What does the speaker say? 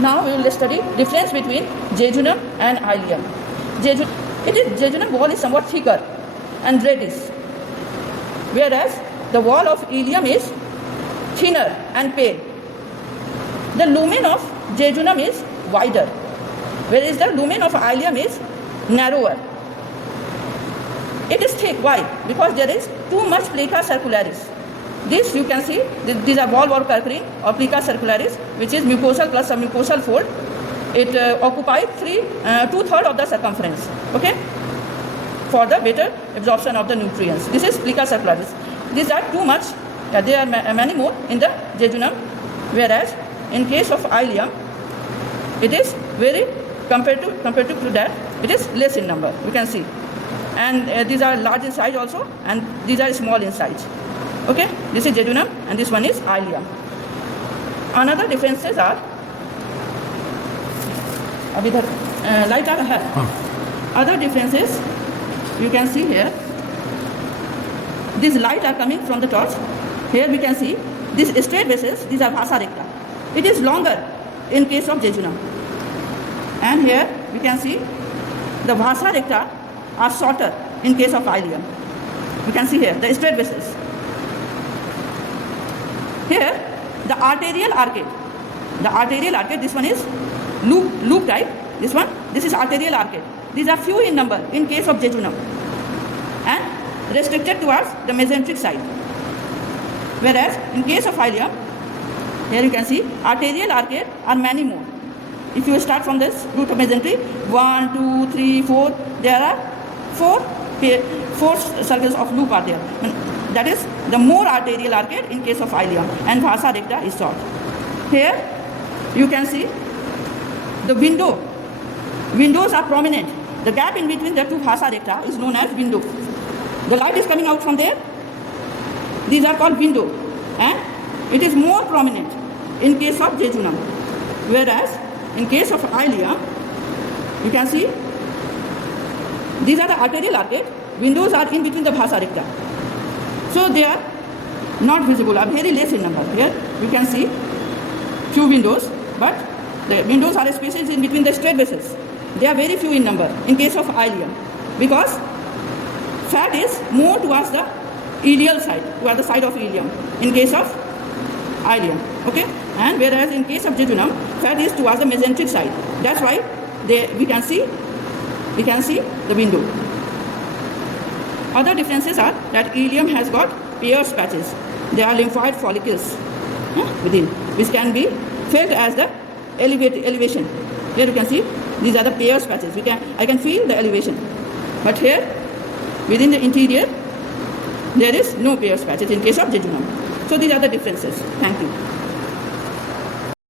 Now we will study difference between jejunum and ileum. Jejunum wall is somewhat thicker and reddish, whereas the wall of ileum is thinner and pale. The lumen of jejunum is wider, whereas the lumen of ileum is narrower. It is thick. Why? Because there is too much plica circularis. This you can see, these are wall work ring or plica circularis, which is mucosal plus submucosal fold. It occupies 2/3 of the circumference, okay, for the better absorption of the nutrients. This is plica circularis. These are too much, there are many more in the jejunum, whereas in case of ileum, it is very comparative to that, it is less in number, you can see. And these are large in size also, and these are small in size. Okay, this is jejunum and this one is ileum. Another differences are, light are other differences you can see here. These light are coming from the torch. Here we can see these straight vessels, these are vasa recta. It is longer in case of jejunum. And here we can see the vasa recta are shorter in case of ileum. You can see here the straight vessels. Here the arterial arcade, this one is loop type, this is arterial arcade. These are few in number in case of jejunum and restricted towards the mesenteric side. Whereas in case of ileum, here you can see arterial arcade are many more. If you start from this root of mesentery, 1, 2, 3, 4, there are four circles of loop are there. That is the more arterial arcade in case of ileum, and vasa recta is short. Here you can see the windows are prominent. The gap in between the two vasa recta is known as window. The light is coming out from there. These are called window, and it is more prominent in case of jejunum. Whereas in case of ileum, you can see these are the arterial arcade. Windows are in between the vasa recta. So they are not visible, are very less in number. Here you can see few windows, but the windows are spaces in between the straight vessels. They are very few in number in case of ileum, because fat is more towards the ileal side, towards the side of ileum in case of ileum. Okay, and whereas in case of jejunum, fat is towards the mesenteric side. That's why we can see the window. Other differences are that ileum has got Peyer's patches. They are lymphoid follicles within, which can be felt as the elevation. Here you can see these are the Peyer's patches. I can feel the elevation. But here within the interior there is no Peyer's patches in case of jejunum. So these are the differences. Thank you.